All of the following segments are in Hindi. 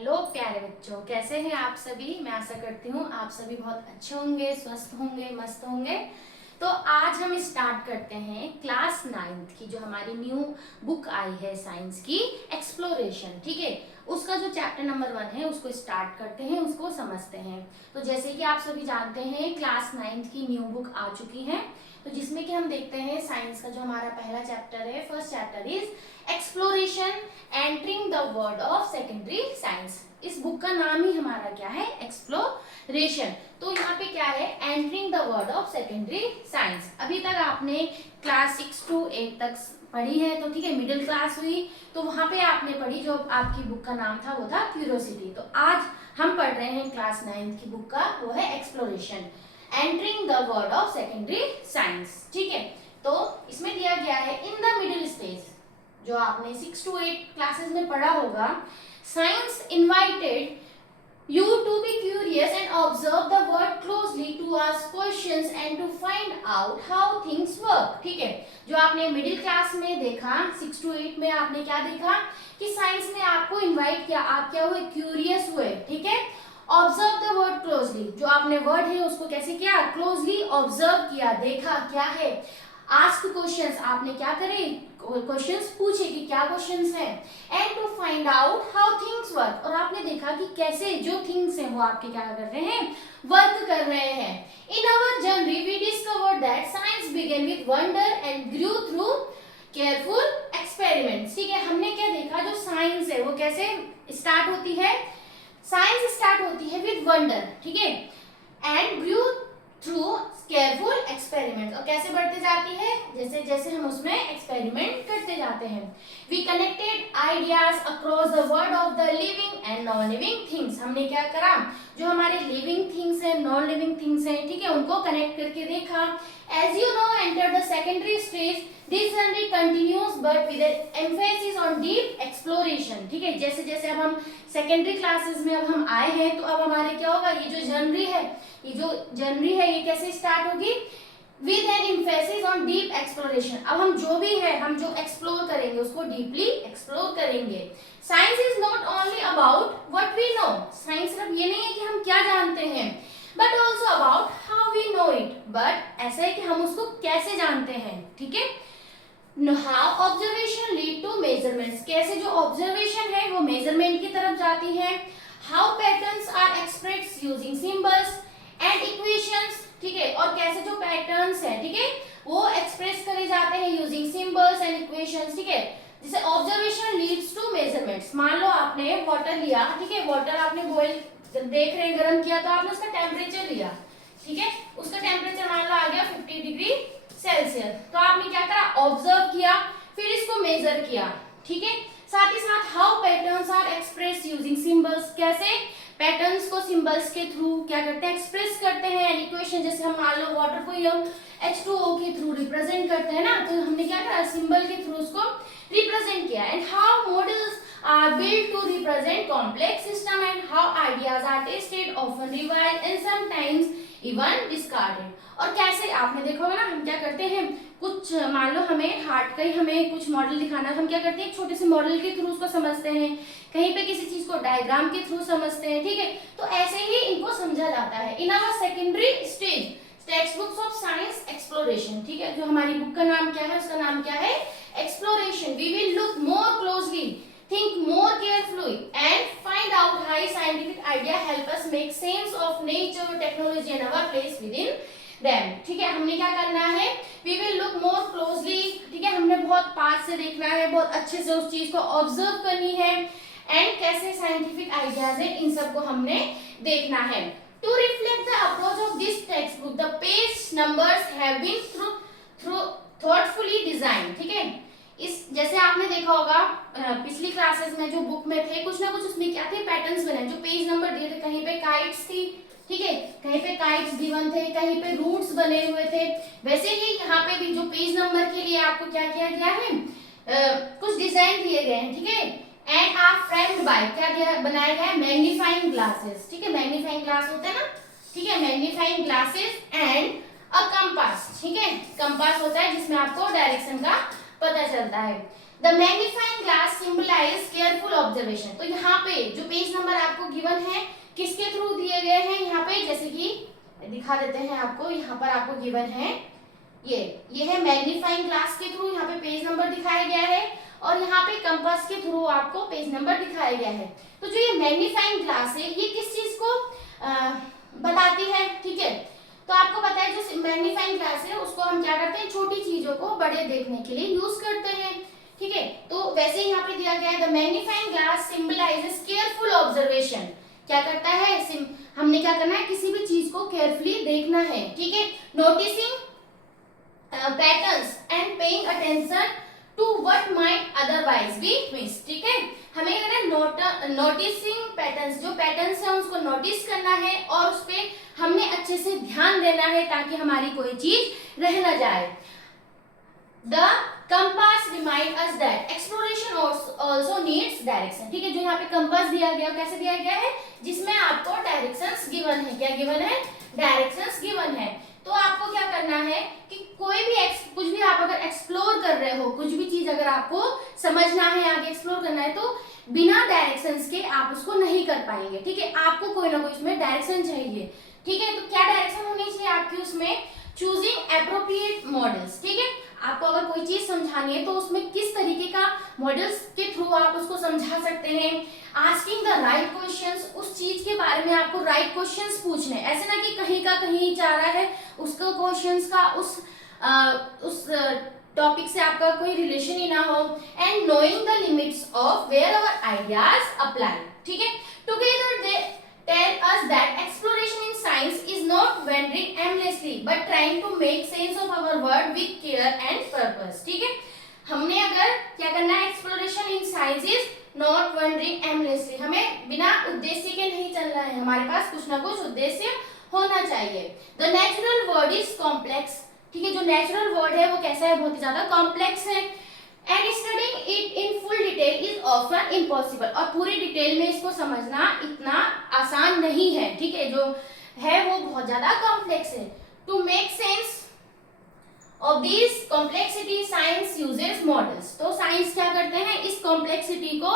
हेलो प्यारे बच्चों, कैसे हैं आप सभी। मैं आशा करती हूँ आप सभी बहुत अच्छे होंगे, स्वस्थ होंगे, मस्त होंगे। तो आज हम स्टार्ट करते हैं क्लास 9th की जो हमारी न्यू बुक आई है साइंस की, एक्सप्लोरेशन। ठीक है, उसका जो चैप्टर नंबर 1 है उसको स्टार्ट करते हैं, उसको समझते हैं। तो जैसे कि आप सभी जानते हैं क्लास 9th की न्यू बुक आ चुकी है, तो जिसमें कि हम देखते हैं साइंस का जो हमारा पहला चैप्टर है, first chapter is exploration entering the world of secondary science. इस बुक का नाम ही हमारा क्या है, एक्सप्लोरेशन। तो यहाँ पे क्या है, entering the world of secondary science. अभी तक आपने क्लास 6 to 8 तक पढ़ी है, तो ठीक है, मिडिल क्लास हुई तो वहां पे आपने पढ़ी, जो आपकी बुक का नाम था वो था क्यूरियोसिटी। तो आज हम पढ़ रहे हैं क्लास 9th की बुक का, वो है exploration entering the world of secondary science. ठीक है, तो इसमें दिया गया है इन द मिडिल स्टेज, जो आपने 6 to 8 क्लासेस में पढ़ा होगा। Science invited you to be curious and observe the world closely, to ask questions and to find out how things work। ठीक है, जो आपने मिडिल क्लास में देखा 6 to 8 में आपने क्या देखा कि साइंस ने आपको इनवाइट किया, आप क्या हुए, क्यूरियस हुए। ठीक है, ऑब्जर्व द वर्ड क्लोजली, जो आपने वर्ड है उसको कैसे किया, क्लोजली ऑब्जर्व किया, देखा क्या है। आस्क क्वेश्चंस, आपने क्या करे, क्वेश्चंस पूछे कि क्या क्वेश्चंस हैं। And to find out how things work, और आपने देखा कि कैसे जो थिंग्स हैं वो आपके क्या कर रहे हैं, वर्क कर रहे हैं। In our journey we discovered that science began with wonder and grew through careful experiments. ठीक है, हमने क्या देखा, जो साइंस है वो कैसे स्टार्ट होती है, साइंस स्टार्ट होती है विद वंडर, ठीक है, and grew through careful experiment, और कैसे बढ़ते जाती है, जैसे जैसे हम उसमें एक्सपेरिमेंट करते जाते हैं। We connected ideas across the world of the living and non living things. हमने क्या करा, जो हमारे लिविंग थिंग्स हैं, नॉन लिविंग थिंग्स हैं, ठीक है, उनको कनेक्ट करके देखा। As you know enter the secondary stage, this journey continues but with emphasis on deep exploration. ठीक है, जैसे जैसे अब हम सेकेंडरी क्लासेस में अब हम आए हैं, तो अब हमारे क्या होगा, ये जो जर्नी है, ये कैसे स्टार्ट होगी, with N emphasis on deep exploration. अब हम जो भी है, हम जो एक्सप्लोर करेंगे उसको डीपली एक्सप्लोर करेंगे। Science is not only about what we know, science सिर्फ ये नहीं है कि हम क्या जानते हैं, but also about how we know it, but ऐसा है कि हम उसको कैसे जानते हैं। ठीक है, how observation lead to measurements, कैसे जो ऑब्जर्वेशन है वो मेजरमेंट की तरफ जाती है। How patterns are expressed using symbols and equations, ठीक है, और कैसे जो पैटर्न्स है, ठीक है, वो एक्सप्रेस करे जाते हैं यूजिंग सिंबल्स एंड इक्वेशंस। ठीक है, जैसे ऑब्जर्वेशन लीड्स टू मेजरमेंट्स। मान लो आपने वाटर लिया, ठीक है, वाटर आपने बॉइल देख रहे हैं, गर्म किया, तो आपने उसका टेम्परेचर लिया, ठीक है, उसका टेम्परेचर मान लो आ गया 50 डिग्री सेल्सियस, तो आपने क्या करा, ऑब्जर्व किया, फिर इसको मेजर किया। ठीक है, साथ ही साथ how patterns are express using symbols, कैसे पैटर्न्स को सिंबल्स के थ्रू क्या करते हैं, एक्सप्रेस करते हैं। इक्वेशन, जैसे हम मान लो वाटर को हम H2O के थ्रू रिप्रेजेंट करते हैं ना, तो हमने क्या करा, सिंबल के थ्रू उसको रिप्रेजेंट किया। And how models are built to represent complex system and how ideas are tested, often revised and sometimes even discarded। और कैसे आपने देखा होगा ना, हम क्या करते हैं, कुछ मान लो हमें हार्ट का ही हमें कुछ मॉडल दिखाना है, हम क्या करते हैं, एक छोटे से मॉडल के थ्रू उसको समझते हैं, कहीं पे किसी चीज को डायग्राम के थ्रू समझते हैं। ठीक है, तो ऐसे ही इनको समझा जाता है। In our secondary stage text books of science exploration, ठीक है, जो हमारी बुक का नाम क्या है, उसका नाम क्या है, exploration. We will look more closely, think more carefully and find out how scientific idea help us make sense of nature, technology and our place within them। ठीक है, हमने क्या करना है, we will look more closely, ठीक है, हमने बहुत पास से देखना है, बहुत अच्छे से उस चीज को ऑब्जर्व करनी है, एंड कैसे साइंटिफिक आइडियाज है, इन सब को हमने देखना है। To reflect the approach of this textbook, the page numbers have been thoughtfully designed। ठीक है, इस जैसे आपने देखा होगा पिछली क्लासेस में जो बुक में थे, कुछ ना कुछ उसमें क्या थे, पैटर्न्स बने, जो पेज नंबर दिए थे, कहीं पे काइट्स थी, ठीक है, कहीं पे काइट्स गिवन थे, कहीं पे रूट्स बने हुए थे। वैसे ही यहाँ पे भी जो पेज नंबर के लिए आपको क्या किया गया है, कुछ डिजाइन दिए गए हैं। ठीक है, एंड आर फ्रेम्ड बाय, क्या दिया बनाया गया है, मैग्नीफाइंग ग्लासेस। ठीक है, मैग्नीफाइंग ग्लास होता है ना, ठीक है, magnifying glasses and a compass. ठीक है, कंपास होता है जिसमें आपको डायरेक्शन का पता चलता है। The magnifying glass symbolize careful observation. तो यहाँ पे जो पेज नंबर आपको गिवन है किसके थ्रू दिए गए हैं, यहाँ पे जैसे कि दिखा देते हैं आपको, यहाँ पर आपको गिवन है ये है मैग्नीफाइंग ग्लास के थ्रू यहाँ पे पेज नंबर दिखाया गया है, और यहाँ पे कंपास के थ्रू आपको पेज नंबर दिखाया गया है। तो जो ये मैग्नीफाइंग ग्लास है ये किस चीज को बताती है, ठीक है। तो आपको पता है जो मैग्नीफाइंग ग्लास है उसको हम क्या करते हैं, छोटी चीजों को बड़े देखने के लिए यूज करते हैं, ठीक है। तो वैसे यहाँ पे दिया गया है the magnifying glass symbolizes careful observation. क्या करता है, हमने क्या करना है, किसी भी चीज को केयरफुली देखना है, ठीक है। Noticing patterns and paying attention to what might otherwise be miss, ठीक है। हमें क्या करना है, नोटिसिंग पैटर्न्स, जो पैटर्न्स है उसको नोटिस करना है और उस पे हमने अच्छे से ध्यान देना है ताकि हमारी कोई चीज रह ना जाए। The compass remind us that exploration also needs direction, ठीक है। जो यहाँ पे कंपास दिया गया कैसे दिया गया है, जिसमें आपको डायरेक्शंस गिवन है, क्या गिवन है, डायरेक्शंस गिवन है। तो आपको क्या करना है कि कोई भी कुछ भी आप अगर एक्सप्लोर कर रहे हो, कुछ भी चीज अगर आपको समझना है, आगे एक्सप्लोर करना है, तो बिना डायरेक्शंस के आप उसको नहीं कर पाएंगे, ठीक है। आपको कोई ना कोई उसमें डायरेक्शन चाहिए, ठीक है। तो क्या डायरेक्शन होनी चाहिए आपकी उसमें, चूजिंग एप्रोप्रिएट मॉडल्स, ठीक है। आपको अगर कोई चीज समझानी है तो उसमें किस तरीके का मॉडल्स के थ्रू आप उसको समझा सकते हैं। आस्किंग द राइट क्वेश्चंस, उस चीज के बारे में आपको राइट क्वेश्चंस पूछने, ऐसे ना कि कहीं का कहीं जा रहा है उसको क्वेश्चंस का उस टॉपिक से आपका कोई रिलेशन ही ना हो। And knowing the limits of where our ideas apply, ठीक है। Together they tell us that exploration in science is not wandering aimlessly but trying to make sense of our world with care and purpose, ठीक है। हमने अगर क्या करना है, exploration in science is not wondering aimlessly, हमें बिना उद्देश्य के नहीं चलना है, हमारे पास कुछ ना कुछ उद्देश्य होना चाहिए। The natural word is complex, ठीक है। जो नेचुरल वर्ड है वो कैसा है, बहुत ही ज्यादा कॉम्प्लेक्स है। And studying it in full detail is often impossible, और पूरी डिटेल में इसको समझना इतना आसान नहीं है, ठीक है। जो है वो बहुत ज्यादा कॉम्प्लेक्स है। To make sense of this complexity science uses models, तो साइंस क्या करते हैं, इस कॉम्प्लेक्सिटी को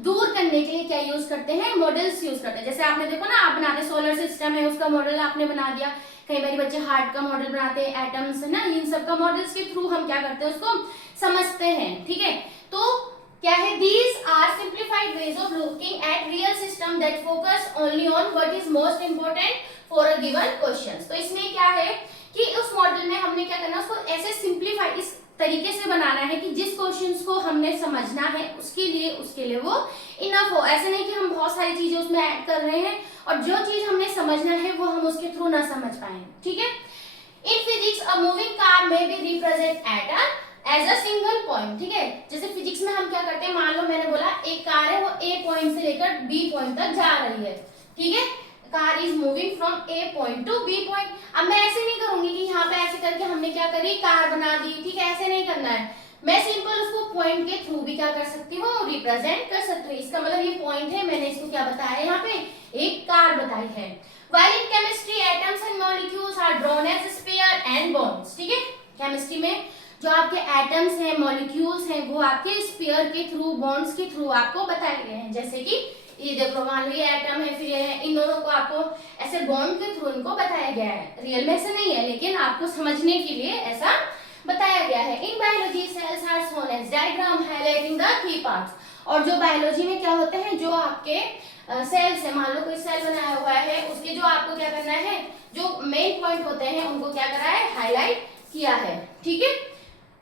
दूर करने के लिए क्या यूज करते हैं, मॉडल्स यूज करते हैं। जैसे आपने देखो ना, आप बनाते सोलर सिस्टम है उसका मॉडल आपने बना दिया, कई बार बच्चे हार्ट का मॉडल बनाते हैं, एटम्स है ना, इन सब का मॉडल्स के थ्रू हम क्या करते हैं, उसको समझते हैं, ठीक है। तो क्या है, these are simplified ways of looking at real system that focus only on what is most important for a given question. तो इसमें क्या है कि उस मॉडल में हमने क्या करना है, उसको ऐसे सिंप्लीफाई इस तरीके से बनाना है कि जिस क्वेश्चंस को हमने समझना है उसके लिए वो इनफ हो। ऐसे नहीं कि हम बहुत सारी चीजें उसमें ऐड कर रहे हैं और जो चीज हमने समझना है वो हम उसके थ्रू ना समझ पाए, ठीक है। In physics a moving car may be represent as a single point, ठीक है। जैसे फिजिक्स में हम क्या करते हैं, मान लो मैंने बोला एक कार है वो ए पॉइंट से लेकर बी पॉइंट तक जा रही है, ठीक है। Car is moving from A point to B point. अब मैं ऐसे नहीं करूंगी कि यहाँ पे ऐसे करके हमने क्या करी, कार बना दी, ठीक है, ऐसे नहीं करना है। मैं सिंपल उसको पॉइंट के थ्रू भी क्या कर सकती हूँ, रिप्रेजेंट कर सकती हूँ। इसका मतलब ये पॉइंट है, मैंने इसको क्या बताया, यहाँ पे एक कार बताई है। While in chemistry, atoms and molecules are drawn as sphere and bonds, ठीक है। केमिस्ट्री में जो आपके एटम्स हैं, मॉलिक्यूल्स हैं, वो आपके स्फीयर के थ्रू, बॉन्ड्स के थ्रू आपको बताए गए हैं। जैसे कि ये देखो, मान लो ये एटम है, फिर ये है, इन दोनों को आपको ऐसे बॉन्ड के थ्रू इनको बताया गया है। रियल में ऐसा नहीं है, लेकिन आपको समझने के लिए ऐसा बताया गया है। In biology cells are shown as diagram highlighting the key parts. और जो बायोलॉजी में क्या होते हैं, जो आपके सेल्स है, मान लो कोई सेल बनाया हुआ है, उसके जो आपको क्या करना है, जो मेन पॉइंट होते हैं उनको क्या करा है, हाईलाइट किया है, ठीक है।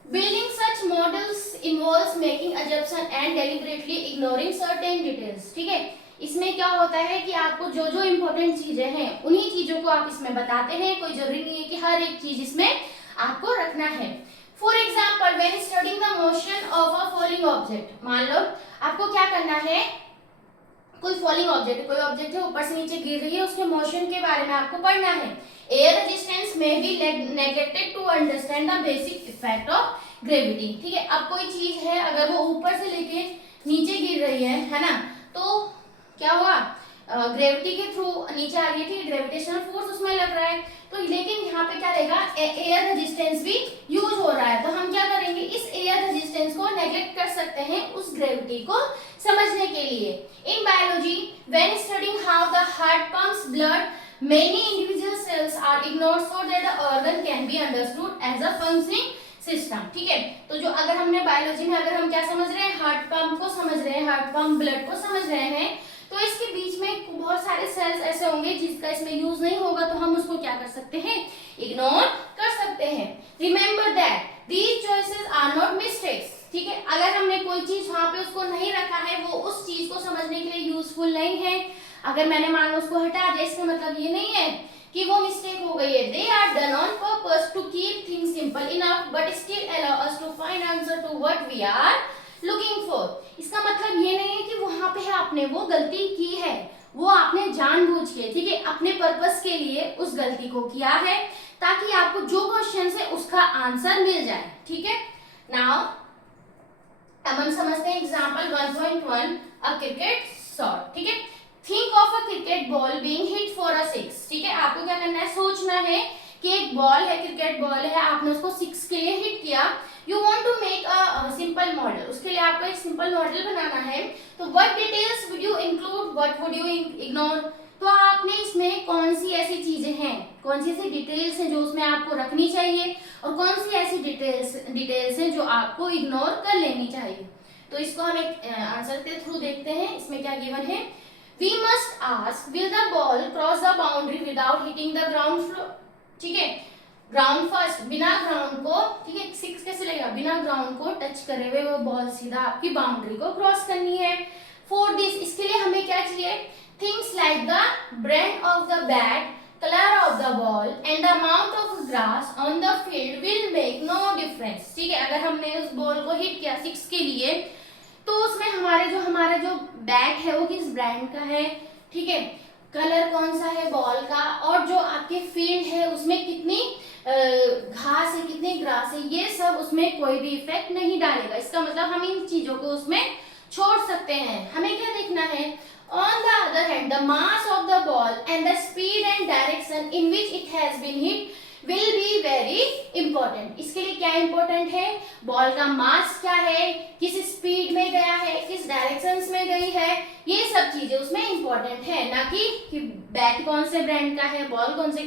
Building such models involves making assumption and deliberately ignoring certain details, ठीक है। इसमें क्या होता है कि आपको जो जो इम्पोर्टेंट चीजें हैं उन्हीं चीजों को आप इसमें बताते हैं, कोई जरूरी नहीं है कि हर एक चीज इसमें आपको रखना है। For example, when studying the motion of a falling object, मान लो आपको क्या करना है, कोई फॉलिंग ऑब्जेक्ट, कोई ऑब्जेक्ट है ऊपर से नीचे गिर रही है, उसके मोशन के बारे में आपको पढ़ना है। Air resistance may be neglected to understand the basic effect of gravity, ठीक है। अब कोई चीज है, अगर वो ऊपर से लेके नीचे गिर रही है ना, तो क्या हुआ, ग्रेविटी के थ्रू नीचे आ रही है, ठीक है, ग्रेविटेशनल फोर्स उसमें लग रहा है, तो लेकिन यहाँ पे क्या रहेगा, एयर रेजिस्टेंस भी यूज हो रहा है, तो हम क्या करेंगे, इस एयर रेजिस्टेंस को नेग्लेक्ट कर सकते हैं उस ग्रेविटी को समझने के लिए। In biology when studying how the heart pumps blood many individual cells are ignored so that the organ can be understood as a functioning system, ठीक है। तो जो अगर हमने बायोलॉजी में अगर हम क्या समझ रहे हैं, हार्ट पंप को समझ रहे हैं, हार्ट पंप ब्लड को समझ रहे हैं, तो इसके बीच में बहुत सारे सेल्स ऐसे होंगे जिसका इसमें यूज नहीं होगा, तो हम उसको क्या कर सकते हैं, इग्नोर कर सकते हैं। Remember that these choices are not mistakes, ठीक है। अगर हमने कोई चीज वहां पे उसको नहीं रखा है, वो उस चीज को समझने के लिए यूजफुल नहीं है, अगर मैंने मान लो उसको हटा दिया, इसका मतलब ये नहीं है कि वो मिस्टेक हो गई है। They are done on purpose to keep things simple enough but still allow us to find answer to what we are looking for. इसका मतलब ये नहीं है कि वहां पे आपने वो गलती की है, वो आपने जानबूझ के, ठीक है, अपने पर्पस के लिए उस गलती को किया है, ताकि आपको जो क्वेश्चन है उसका आंसर मिल जाए, ठीक है। नाउ अब हम समझते हैं एग्जांपल 1.1 अ क्रिकेट शॉट, ठीक है। Think of a cricket ball being hit for a 6, ठीक है। आपको क्या करना है, सोचना है कि एक बॉल है, क्रिकेट बॉल है, आपने उसको 6 के लिए हिट किया। You want to make a simple model, उसके लिए आपको एक सिंपल मॉडल बनाना है, तो what details would you include, what would you ignore. तो आपने इसमें कौन सी ऐसी चीजें हैं, कौन सी ऐसी डिटेल्स हैं जो उसमें आपको रखनी चाहिए, और कौन सी ऐसी डिटेल्स हैं जो आपको इग्नोर कर लेनी चाहिए। तो इसको हम एक आंसर के थ्रू देखते हैं। इसमें क्या गिवन है, We must ask, will the ball cross the boundary without hitting the ground floor, ठीक है, ग्राउंड फर्स्ट, बिना ग्राउंड को, ठीक है, 6 कैसे लगेगा, बिना ग्राउंड को टच करे हुए वो बॉल सीधा आपकी बाउंड्री को क्रॉस करनी है। फॉर दिस, इसके लिए हमें क्या चाहिए, things like the brand of the bat, colour of the ball and the amount of grass on the field will make no difference, ठीक है। अगर हमने उस बॉल को हिट किया 6 के लिए, तो उसमें हमारा जो बैट है वो किस ब्रांड का है, ठीक है, कलर कौन सा है बॉल का, और जो आपके फील्ड है उसमें कितनी घास है, कितनी ग्रास है, ये सब उसमें कोई भी इफेक्ट नहीं डालेगा। इसका मतलब हम इन चीजों को उसमें छोड़ सकते हैं। हमें क्या देखना है, on the other hand the mass of the ball and the speed and direction in which it has been hit will be very important। इसके लिए क्या इंपॉर्टेंट है, बॉल का मास क्या है, किस स्पीड में गया है, किस डायरेक्शंस में गई है, ये सब चीजें उसमें इंपॉर्टेंट है, ना कि बैट कौन से ब्रांड का है, बॉल कौन से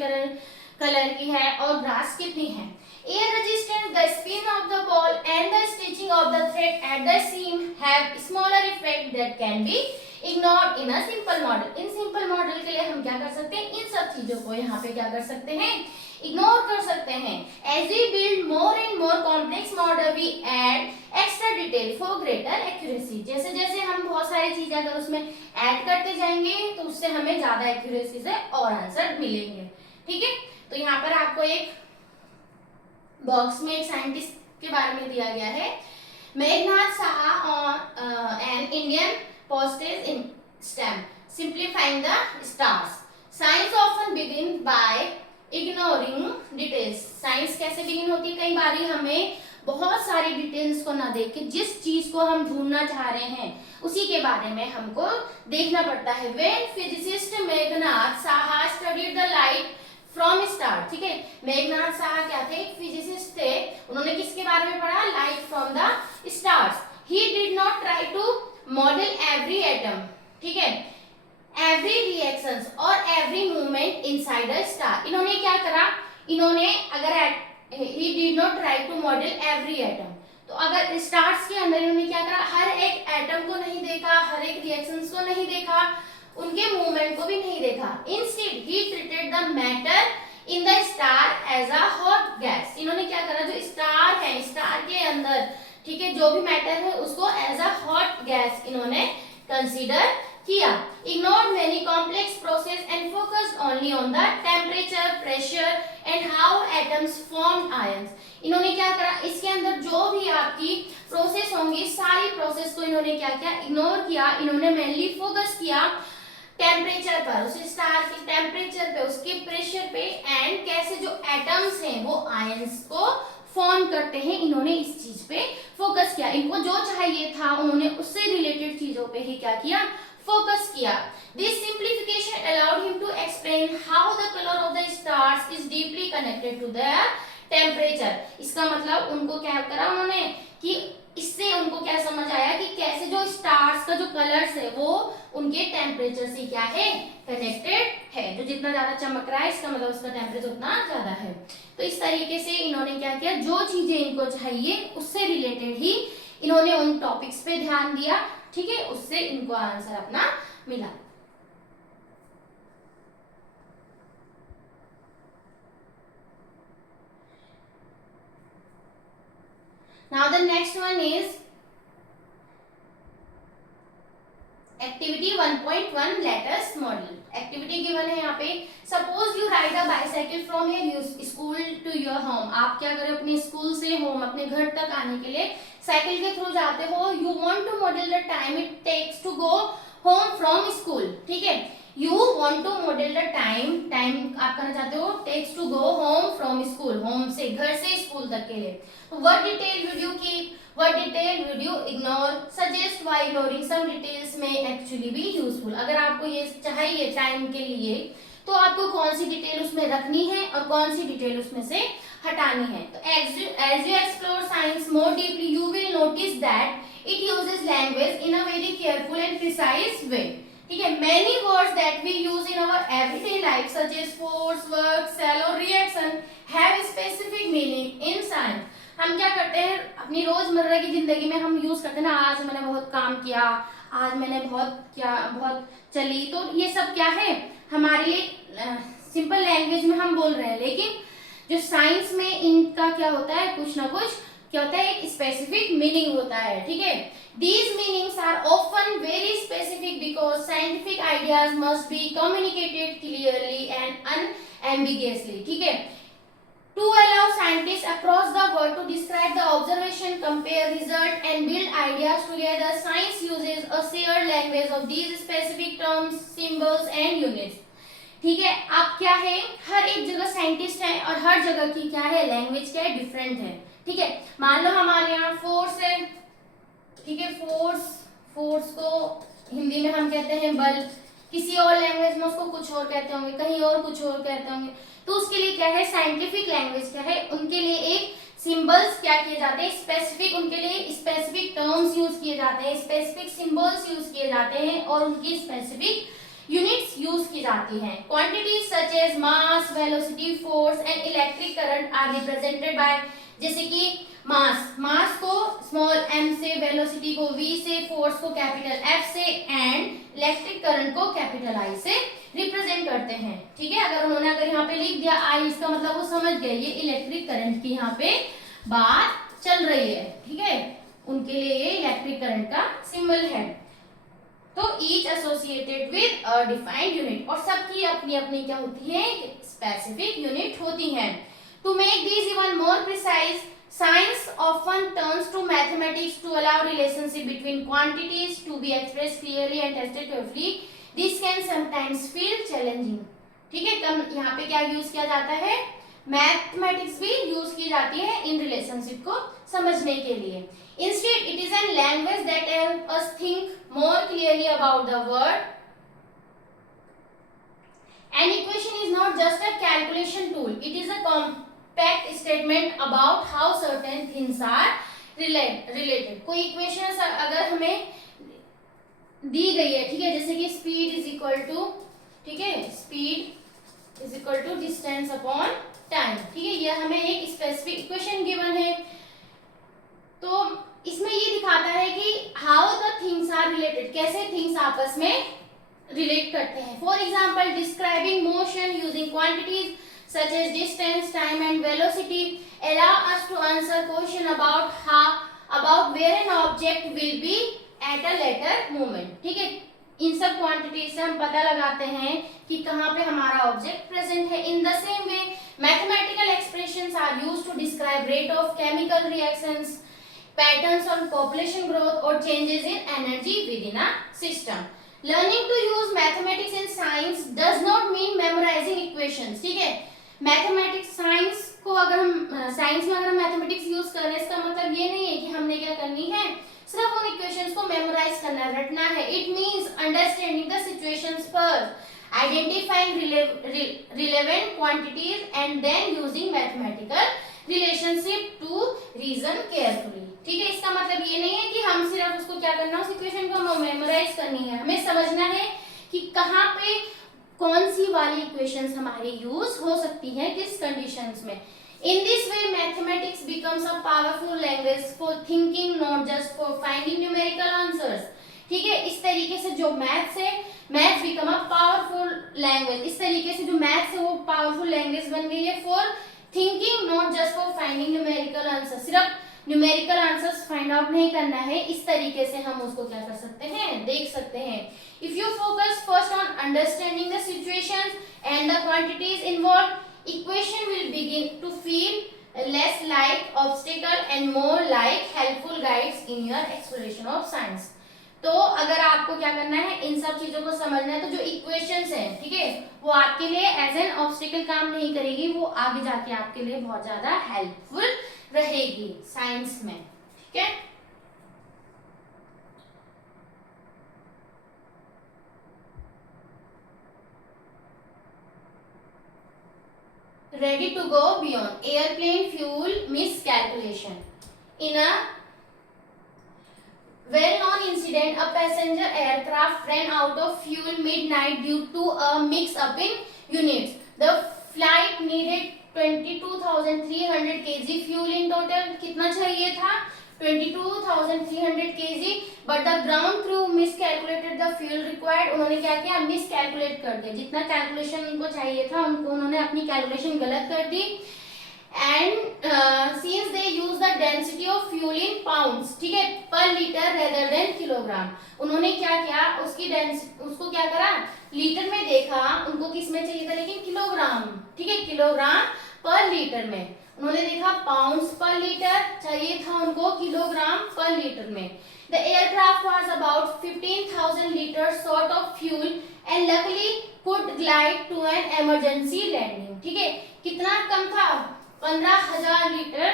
कलर की है, और ग्रास कितनी है। Air resistance, the spin of the ball and the stitching of the thread at the seam have smaller effect that can be ignored in a simple model. इन सिंपल मॉडल के लिए हम क्या कर सकते हैं, इन सब चीजों को यहाँ पे क्या कर सकते हैं, इग्नोर कर सकते हैं। As we build more and more complex model we add extra detail for greater accuracy. जैसे जैसे हम बहुत सारी चीजें अगर उसमें ऐड करते जाएंगे तो उससे हमें ज्यादा एक्यूरेसी से और आंसर मिलेंगे, ठीक है। तो यहाँ पर आपको एक बॉक्स में एक साइंटिस्ट के बारे में दिया गया है, Meghnath Saha on an Indian postage in stem simplifying the stars. Science often begin by ignoring details. Science कैसे बिगिन होती है, कई बार हमें बहुत सारी डिटेल्स को ना देख के जिस चीज को हम ढूंढना चाह रहे हैं उसी के बारे में हमको देखना पड़ता है। When physicist Meghnath Saha studied the light from star, ठीक है, मेघनाथ साहा क्या थे, एक फिजिसिस्ट थे, उन्होंने किसके बारे में पढ़ा, light from the stars. He did not try to model every atom, ठीक है, एवरी रिएक्शंस और every movement inside a star. इन्होंने क्या करा, इन्होंने अगर he did not try to model every atom, तो अगर स्टार्स के अंदर इन्होंने क्या करा, हर एक एटम को नहीं देखा, हर एक रिएक्शंस को नहीं देखा, उनके मूवमेंट को भी नहीं देखा। Instead he treated the matter in the star as a hot gas. इन्होंने क्या करा, जो स्टार है, स्टार के अंदर, ठीक है, जो भी मैटर है उसको एज अ हॉट गैस इन्होंने कंसीडर किया। Ignored many complex process and focused only on the temperature, pressure and how atoms formed ions। इन्होंने क्या करा, इसके अंदर जो भी आपकी प्रोसेस होंगी सारी प्रोसेस को इन्होंने क्या किया, इग्नोर किया। इन्होंने मेनली फोकस किया टेम्परेचर पर, उस स्टार के टेम्परेचर पे, उसके प्रेशर पे, एंड कैसे जो एटम्स हैं वो आयंस को फॉर्म करते हैं, इन्होंने इस चीज पे फोकस किया। इनको जो चाहिए था उन्होंने उससे रिलेटेड चीजों पे ही क्या किया, फोकस किया। This simplification allowed him to explain how the colour of the stars is deeply connected to the temperature. इसका मतलब उनको क्या करा उन्होंने कि इससे उनको क्या समझ आया कि कैसे जो स्टार्स का जो कलर्स है वो उनके टेम्परेचर से क्या है, कनेक्टेड है। जो जितना ज्यादा चमक रहा है इसका मतलब उसका टेम्परेचर उतना ज्यादा है। तो इस तरीके से इन्होंने क्या किया, जो चीजें इनको चाहिए उससे रिलेटेड ही इन्होंने उन टॉपिक्स पे ध्यान दिया, ठीक है, उससे इनको आंसर अपना मिला। Now the next one is activity 1.1 lattice model. Activity given है यहाँ पे, suppose you ride a bicycle from your school to your home. आप क्या करें, अपने स्कूल से होम, अपने घर तक आने के लिए साइकिल के थ्रू जाते हो। You want to model the time it takes to go home from school, ठीक है। You want to model the time आप करना चाहते हो takes to go home from school, home से, घर से स्कूल तक के लिए। What detail would you keep? What detail would you ignore? Suggest why ignoring some details may actually be useful. अगर आपको ये चाहिए टाइम के लिए तो आपको कौन सी डिटेल उसमें रखनी है और कौन सी डिटेल उसमें से हटानी है। तो as you explore science more deeply, you will notice that it uses language in a very careful and precise way. ठीक है, many words that we use in our everyday life such as force, work, cell or reaction have specific meaning in science. हम क्या करते हैं अपनी रोजमर्रा की जिंदगी में, हम यूज करते हैं ना, आज मैंने बहुत काम किया, आज मैंने बहुत चली, तो ये सब क्या है हमारे लिए सिंपल लैंग्वेज में हम बोल रहे हैं। लेकिन जो साइंस में इनका क्या होता है, कुछ ना कुछ क्या होता है, एक स्पेसिफिक मीनिंग होता है, ठीक है। These meanings are often very specific because scientific ideas must be communicated clearly and unambiguously, ठीक है। To allow scientists across the world to describe the observation, compare result and build ideas together, science uses a shared language of these specific terms, symbols and units. ठीक है, अब क्या है, हर एक जगह साइंटिस्ट है और हर जगह की क्या है लैंग्वेज क्या है, डिफरेंट है, ठीक है। मान लो हमारे यहाँ फोर्स है, ठीक है, फोर्स को हिंदी में हम कहते हैं बल, किसी और लैंग्वेज में उसको कुछ और कहते होंगे, कहीं और कुछ और कहते होंगे। तो उसके लिए क्या है, साइंटिफिक लैंग्वेज क्या है, उनके लिए एक सिंबल्स क्या किए जाते हैं, स्पेसिफिक, उनके लिए स्पेसिफिक टर्म्स यूज किए जाते हैं, स्पेसिफिक सिंबल्स यूज किए जाते हैं और उनकी स्पेसिफिक यूनिट्स यूज की जाती हैं। Quantities such as mass, velocity, force and electric current are represented by, जैसे कि मास को स्मॉल m से, वेलोसिटी को v से, फोर्स को कैपिटल F से एंड इलेक्ट्रिक करंट को कैपिटल I से रिप्रेजेंट करते हैं, ठीक है। अगर यहाँ पे लिख दिया I, इसका मतलब वो समझ गए ये इलेक्ट्रिक करंट की यहाँ पे बात चल रही है, ठीक है, उनके लिए ये इलेक्ट्रिक करंट का सिंबल है। तो each associated with a defined unit, और सबकी अपनी अपनी क्या होती है, स्पेसिफिक यूनिट होती है। To make this even more precise, science often turns to mathematics to allow relationship between quantities to be expressed clearly and tested carefully. This can sometimes feel challenging, ठीक है। कम यहाँ पे क्या यूज किया जाता है, मैथमेटिक्स भी यूज की जाती है इन रिलेशनशिप को समझने के लिए। Instead, it is a language that helps us think more clearly about the world. An equation is not just a calculation tool; it is a compact statement about how certain things are related. कोई इक्वेशन अगर हमें दी गई है, ठीक है, जैसे कि स्पीड इज इक्वल टू, ठीक है, speed is equal to distance upon time, ठीक है, यह हमें एक स्पेसिफिक इक्वेशन गिवन है। तो इसमें ये दिखाता है कि how the things are related, कैसे थिंग्स आपस में रिलेट करते हैं। For example, describing motion using quantities such as distance, time and velocity allow us to answer question about where an object will be at a later moment, ठीक है। इन सब क्वांटिटी से हम पता लगाते हैं कि कहाँ पे हमारा ऑब्जेक्ट प्रेजेंट है। In the same way mathematical expressions are used to describe rate of chemical reactions, patterns on population growth और changes in energy within a system. Learning to use mathematics in science does not mean memorising equations, ठीक है। मैथमेटिक्स साइंस को अगर हम साइंस में अगर हम मैथमेटिक्स यूज कर रहे हैं, इसका मतलब ये नहीं है कि हमने क्या करनी है, सिर्फ उन इक्वेशंस को मेमोराइज करना है, रटना है। It means understanding the situations first, identifying relevant quantities and then using mathematical relationship to reason carefully. ठीक है, इसका मतलब ये नहीं है कि हम सिर्फ उसको क्या करना है, उस इक्वेशन को मेमोराइज करनी है, हमें समझना है कि कहाँ पे कौन सी वाली इक्वेशंस हमारी यूज हो सकती है, किस कंडीशंस में। In this way, mathematics becomes a powerful language for thinking, not just for finding numerical answers. ठीक है, इस तरीके से जो मैथ्स है, maths become a powerful language. इस तरीके से जो मैथ्स है वो पावरफुल लैंग्वेज बन गई है for thinking, not just for finding numerical answer. सिर्फ न्यूमेरिकल आंसर्स फाइंड आउट नहीं करना है, इस तरीके से हम उसको क्या कर सकते हैं, देख सकते हैं। If you focus first on understanding the situations and the quantities involved, equation will begin to feel less like obstacle and more like helpful guides in your exploration of science. तो अगर आपको क्या करना है, इन सब चीजों को समझना है, तो जो इक्वेशंस हैं, ठीक है, वो आपके लिए एज एन ऑब्स्टिकल काम नहीं करेगी, वो आगे जाके आपके लिए बहुत ज्यादा हेल्पफुल रहेगी साइंस में। ठीक है, ready to go beyond airplane fuel miscalculation. In a well-known incident, a passenger aircraft ran out of fuel midnight due to a mix-up in units. The flight needed 22,300 kg fuel in total. कितना चाहिए था, 22,300 kg, but the ground crew miscalculated the fuel required. उन्होंने क्या किया, मिसकैलकुलेट कर दिया, जितना कैलकुलेशन उनको चाहिए था उनको उन्होंने अपनी कैलकुलेशन गलत कर दी। And since they use the density of fuel in pounds, ठीक है, पर लीटर rather than किलोग्राम, उन्होंने क्या किया, उसको क्या करा, लीटर में देखा, उनको किस में चाहिए था लेकिन किलोग्राम, ठीक है, किलोग्राम पर लीटर में, उन्होंने देखा पाउंड्स पर लीटर चाहिए था उनको, किलोग्राम पर लीटर में। The aircraft was about 15,000 liters short of fuel and luckily could glide to an emergency landing. ठीक है, कितना कम था, 15,000 लीटर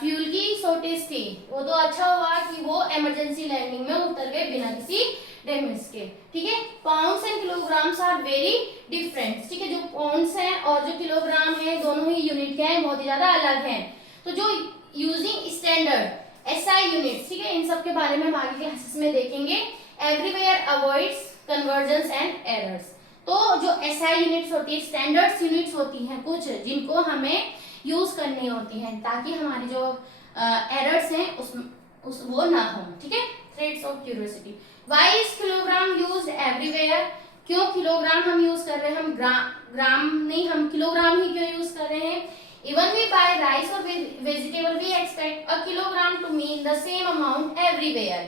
फ्यूल की शॉर्टेज थी, वो तो अच्छा हुआ कि वो इमरजेंसी लैंडिंग में उतर गए बिना किसी डैमेज के। ठीक है, pounds and kilograms are very different. ठीक है, जो पाउंड्स हैं और जो किलोग्राम है, दोनों ही यूनिट क्या है, बहुत ही ज्यादा अलग हैं। तो जो यूजिंग स्टैंडर्ड एसआई यूनिट्स, ठीक है, इन सब के बारे में हम आगे क्लासेस में देखेंगे। Everywhere avoids convergence and errors. तो जो एसआई यूनिट्स होती है, स्टैंडर्ड्स यूनिट्स होती हैं कुछ, जिनको हमें यूज करनी होती हैं ताकि हमारी जो एरर्स हैं वो ना हो। ठीक है, threads of curiosity. Why is kilogram used everywhere? क्यों किलोग्राम हम यूज कर रहे हैं, हम ग्राम नहीं, हम किलोग्राम ही क्यों यूज कर रहे हैं? Even we buy rice or vegetable, we expect a kilogram to mean the same amount everywhere.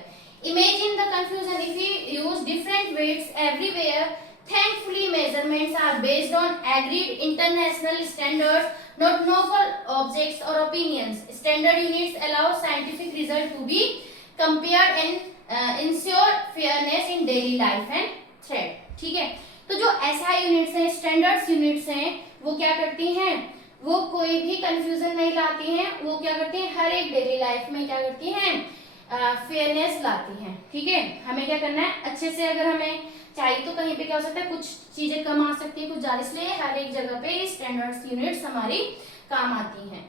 Imagine the confusion if we use different weights everywhere. Thankfully, measurements are based on agreed international standards, not novel objects or opinions. Standard units allow scientific result to be compared and ensure fairness in daily life and thread. ठीक है, तो जो SI यूनिट्स हैं, स्टैंडर्ड्स यूनिट्स हैं, वो क्या करती हैं, वो कोई भी कंफ्यूजन नहीं लाती हैं, वो क्या करती हैं, हर एक डेली लाइफ में क्या करती हैं, फेयरनेस लाती हैं। ठीक है, हमें क्या करना है, अच्छे से अगर हमें चाहिए तो कहीं पे क्या हो सकता है, कुछ चीजें कम आ सकती है, कुछ ज्यादा, इसलिए हर एक जगह पे स्टैंडर्ड्स यूनिट्स हमारी काम आती हैं।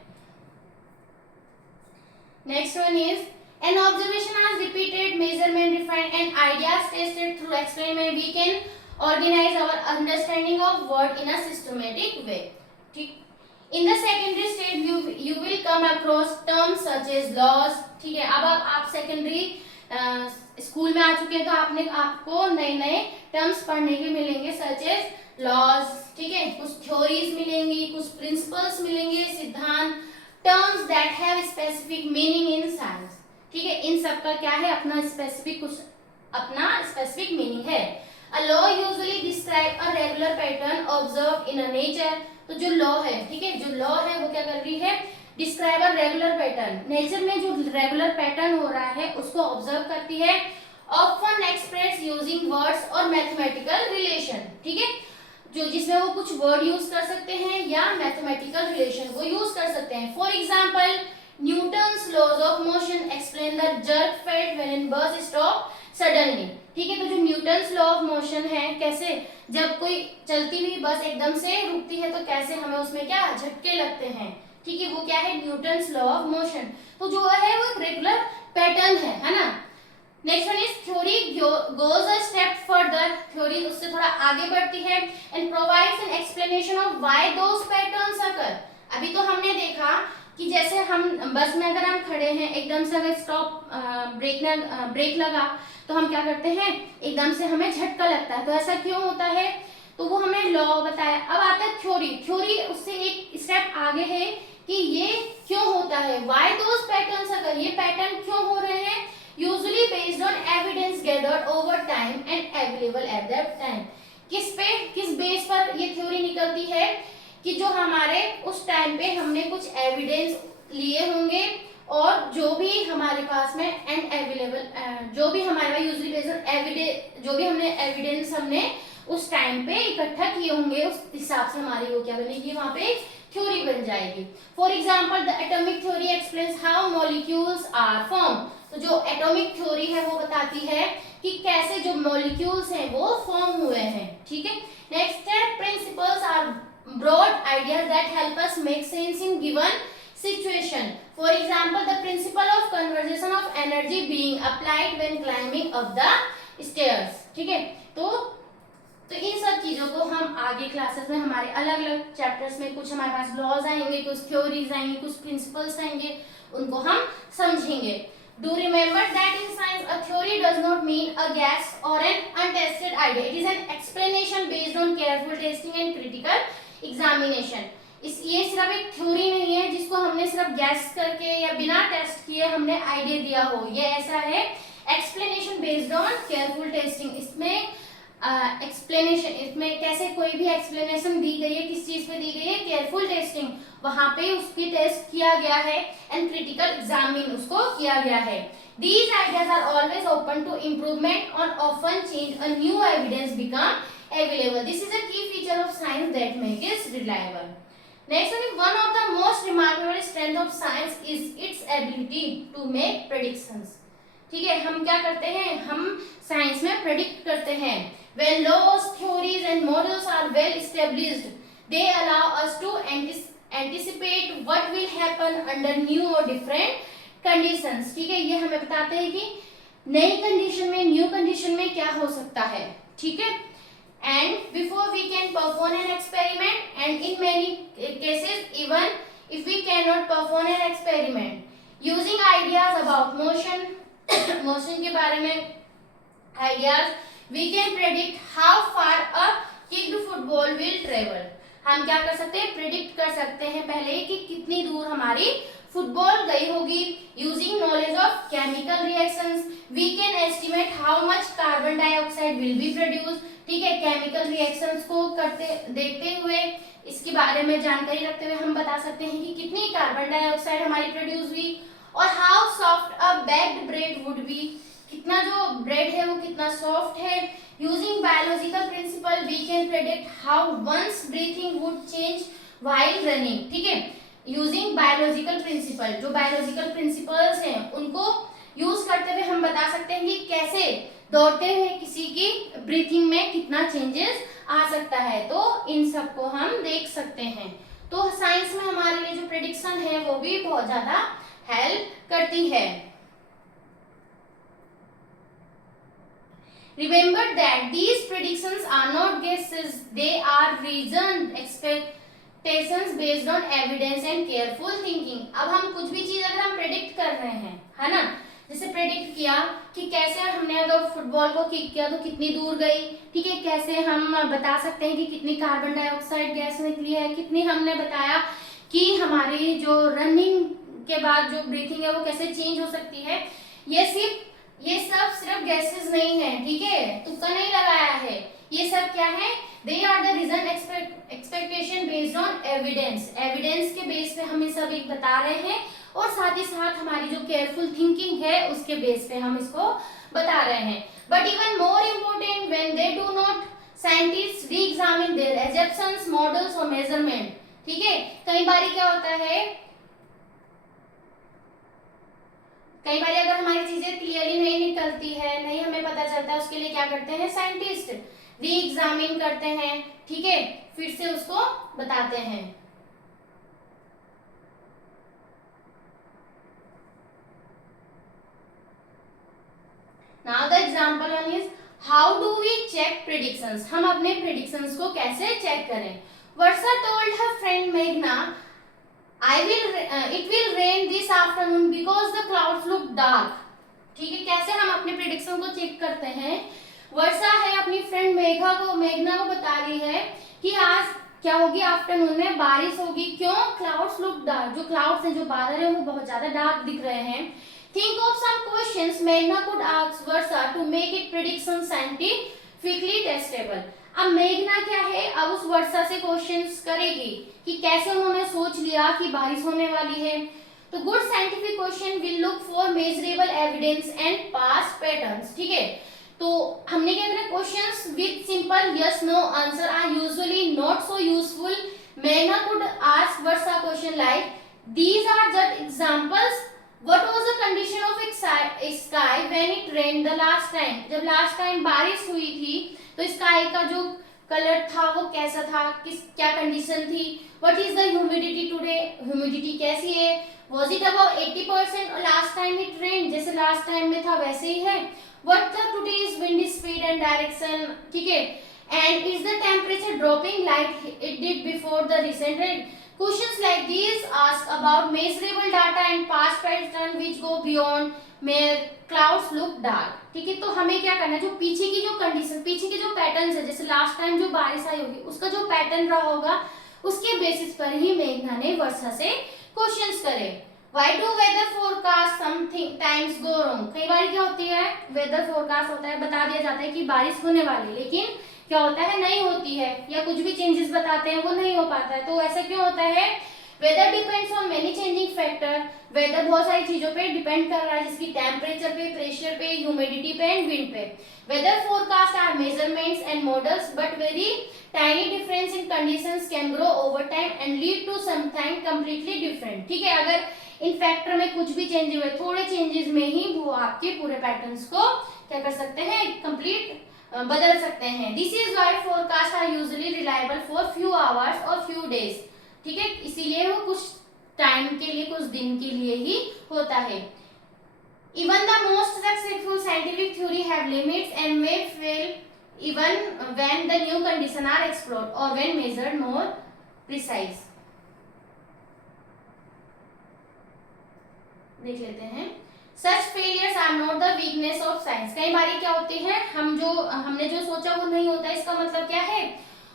Next one is an observation as repeated, measurement refined and ideas tested through experiment, we can organize our understanding of world in a systematic way. ठीक, in the secondary stage you will come across terms such as laws. ठीक है, अब आप सेकेंडरी स्कूल में आ चुके हैं तो आपको नए नए टर्म्स पढ़ने के मिलेंगे, सच एज लॉज। ठीक है, कुछ थ्योरीज मिलेंगी, कुछ प्रिंसिपल्स मिलेंगे, सिद्धांत, terms that have specific meaning in science. ठीक है, इन सब का क्या है, अपना स्पेसिफिक मीनिंग है। A law usually describe a regular pattern observe in a nature. तो जो लॉ है, ठीक है, जो लॉ है वो क्या कर रही है, describe a regular pattern, nature में जो रेगुलर पैटर्न हो रहा है उसको ऑब्जर्व करती है। ऑफन एक्सप्रेस यूजिंग वर्ड्स और मैथमेटिकल रिलेशन। ठीक है, जो जिसमें वो कुछ वर्ड यूज कर सकते हैं या मैथमेटिकल रिलेशन को यूज कर सकते हैं। For example, Newton's laws of motion explain the jerk felt when in bus stop suddenly. ठीक है, तो जो न्यूटन्स लॉ ऑफ मोशन है, कैसे जब कोई चलती हुई बस एकदम से रुकती है तो कैसे हमें उसमें क्या झटके लगते हैं। ठीक है, वो क्या है, न्यूटन्स लॉ ऑफ मोशन। तो जो है वो एक रेगुलर पैटर्न है ना। Next one is theory goes a step further. Theory उससे थोड़ा आगे बढ़ती है and provides an explanation of why those patterns occur. अभी तो हमने देखा कि जैसे हम बस में अगर हम खड़े हैं, एकदम से अगर स्टॉप ब्रेक लगा तो हम क्या करते हैं, एकदम से हमें झटका लगता है। तो ऐसा क्यों होता है, तो वो हमने लॉ बताया। अब आता है थ्योरी। थ्योरी उससे एक स्टेप आगे है कि ये क्यों होता है, व्हाई दोस पैटर्न्स अकर, ये पैटर्न क्यों हो रहे हैं, usually based on evidence gathered over time and available at that time. किस बेस पर ये थ्योरी निकलती है कि जो हमारे उस टाइम पे हमने कुछ एविडेंस लिए होंगे और जो भी हमारे पास में एंड अवेलेबल जो भी हमारे पास यूजुअली बेस्ड ऑन एविडेंस, जो भी हमने एविडेंस हमने उस टाइम पे इकट्ठा किए होंगे, उस हिसाब से हमारी वो क्या बनेगी, वहां पे थ्योरी बन जाएगी। For example the atomic theory explains how molecules are form. तो जो एटॉमिक थ्योरी है वो बताती है कि कैसे जो मॉलिक्यूल्स हैं वो फॉर्म हुए हैं। ठीक है, नेक्स्ट है principles are broad ideas that help us make sense in given situation. For example, the principle of conservation of energy being applied when climbing up the stairs. ठीक है, तो इन सब चीजों को हम आगे क्लासेस में हमारे अलग अलग चैप्टर्स में कुछ हमारे पास लॉज आएंगे, कुछ थ्योरीज आएंगे, कुछ प्रिंसिपल्स आएंगे, उनको हम समझेंगे। Do remember that in science a theory does not mean a guess or an untested idea. It is an explanation based on careful testing and critical examination. ये सिर्फ एक थ्योरी नहीं है जिसको हमने सिर्फ गैस करके या बिना टेस्ट किए हमने आइडिया दिया हो। ये ऐसा है explanation based on careful testing. इसमें एक्सप्लेनेशन, इसमें कैसे कोई भी एक्सप्लेनेशन दी गई है, किस चीज पे दी गई है, केयरफुल टेस्टिंग, वहां पे उसकी टेस्ट किया गया है एंड क्रिटिकल एग्जामिन उसको किया गया है। These ideas are always open to improvement or often change a new evidence become available. This is a key feature of science that makes it reliable. Next one of the most remarkable strength of science is its ability to make predictions. ठीक है, हम क्या करते हैं, हम साइंस में प्रेडिक्ट करते हैं। When laws, theories and models are well established, they allow us to anticipate what will happen under new or different conditions. ठीक है, ये हमें बताते हैं कि नई कंडीशन में, न्यू कंडीशन में क्या हो सकता है। ठीक है, and before we can perform an experiment, and in many cases even if we cannot perform an experiment using ideas about motion motion के बारे में ideas, we can predict how far a kicked football will travel. हम क्या कर सकते हैं, प्रिडिक्ट कर सकते हैं पहले कि कितनी दूर हमारी फुटबॉल गई होगी। Using knowledge of chemical reactions we can estimate how much carbon dioxide will be produce. ठीक है, केमिकल रिएक्शंस को देखते हुए, इसके बारे में जानकारी रखते हुए हम बता सकते हैं कि कितनी कार्बन डाइऑक्साइड हमारी प्रोड्यूस हुई। और how soft a baked bread would be, कितना जो ब्रेड है वो कितना सॉफ्ट है। Using biological principle we can predict how one's breathing would change while running. ठीक है, यूजिंग बायोलॉजिकल प्रिंसिपल, जो बायोलॉजिकल प्रिंसिपल्स हैं उनको यूज करते हुए हम बता सकते हैं कि कैसे दौड़ते हुए किसी की ब्रीथिंग में कितना चेंजेस आ सकता है। तो इन सब को हम देख सकते हैं। तो साइंस में हमारे लिए जो प्रेडिक्शन है वो भी बहुत ज्यादा हेल्प करती है। Remember that these predictions are not guesses, they are reasoned expectations based on evidence and careful thinking. अब हम कुछ भी चीज अगर हम प्रेडिक्ट कर रहे हैं, है ना, जैसे प्रेडिक्ट किया कि कैसे हमने अगर फुटबॉल को किक किया तो कितनी दूर गई। ठीक है, कैसे हम बता सकते हैं कि कितनी कार्बन डाइऑक्साइड गैस निकली है, कितनी हमने बताया कि हमारी जो रनिंग के बाद जो ब्रीथिंग है वो कैसे चेंज हो सकती है। ये सब सिर्फ गैसेस नहीं है। ठीक है, तुक्का नहीं लगाया है, ये सब क्या है, they are the reason expectation based on evidence. Evidence के बेस पे हम ये सब एक बता रहे हैं और साथ ही साथ हमारी जो केयरफुल थिंकिंग है उसके बेस पे हम इसको बता रहे हैं। But even more important when they do not scientist री एग्जामिन देयर एजम्पशंस, मॉडल्स और मेजरमेंट। ठीक है, कई बार क्या होता है कई बार अगर हमारी चीजें क्लियरली नहीं निकलती है, नहीं हमें पता चलता है, उसके लिए क्या करते हैं साइंटिस्ट, री एग्जामिन करते हैं, ठीक है, फिर से उसको बताते हैं। Now the example one is how do we check predictions, हम अपने प्रेडिक्शंस को कैसे चेक करें। वर्षा टोल्ड हर फ्रेंड मेघना it will rain this afternoon because the clouds look dark। ठीक है, कैसे हम अपने प्रेडिक्शन को चेक करते हैं। वर्षा है अपनी फ्रेंड मेघना को बता रही है कि आज क्या होगी, आफ्टरनून में बारिश होगी। क्यों, क्लाउड्स लुक डार्क, जो क्लाउड्स हैं, जो बादल हैं, वो बहुत ज्यादा डार्क दिख रहे हैं। थिंक ऑफ सम क्वेश्चंस मेघना could ask Varsha to make it prediction scientifically testable. अब मेघना क्या है, अब उस वर्षा से क्वेश्चंस करेगी कि कैसे उन्होंने सोच लिया कि बारिश होने वाली है। तो good scientific question will look for measurable evidence and past patterns. ठीक है, तो हमने क्या करना, questions with simple yes no answer are usually not so useful. मेघना could ask Varsha question like these are just examples, what was the condition of sky when it rained the last time. जब लास्ट टाइम बारिश हुई थी तो स्काई का जो कलर था वो कैसा था, क्या कंडीशन थी। What is the humidity today, humidity कैसी है। वाज इट अबाउट 80% और लास्ट टाइम इट रेन, जैसे लास्ट टाइम में था वैसे ही है। What the today's wind speed and direction, ठीक है, and is the temperature dropping like it did before the recent rain. Questions like these ask about measurable data and past pattern which go beyond mayor clouds look dark. ठीक है, तो हमें क्या करना है, जो पीछे की जो कंडीशन, पीछे के जो पैटर्न है, जैसे लास्ट टाइम जो बारिश आई होगी उसका जो पैटर्न रहा होगा उसके बेसिस पर ही मेघना ने वर्षा से क्वेश्चंस करे। Why do weather forecast something times go wrong? कई बार क्या होती है, वेदर फोरकास्ट होता है, बता दिया जाता है कि बारिश होने वाली, लेकिन क्या होता है नहीं होती है, या कुछ भी चेंजेस बताते हैं वो नहीं हो पाता है। तो ऐसा क्यों होता है, weather depends on many changing factor. Weather बहुत सारी चीजों पे डिपेंड कर रहा है, जिसकी टेम्परेचर पे, प्रेशर पे, ह्यूमिडिटी पे एंड विंड पे। Weather forecast are measurements and models but very tiny difference in conditions can grow over time and lead to something completely different. ठीक है, अगर इन फैक्टर में कुछ भी चेंज हुए, थोड़े चेंजेस में ही वो आपके पूरे पैटर्न्स को क्या कर सकते हैं, कंप्लीट बदल सकते हैं। This is why forecast are usually reliable for few hours और फ्यू डेज। ठीक है, इसीलिए वो कुछ टाइम के लिए, कुछ दिन के लिए ही होता है। Even the most successful scientific theory have limits and may fail even when the new condition are explored और व्हेन मेजर्ड मोर प्रिसाइज। देख लेते हैं, such failures are not the weakness of science. कई बार क्या होती है, हमने जो सोचा वो नहीं होता, इसका मतलब क्या है,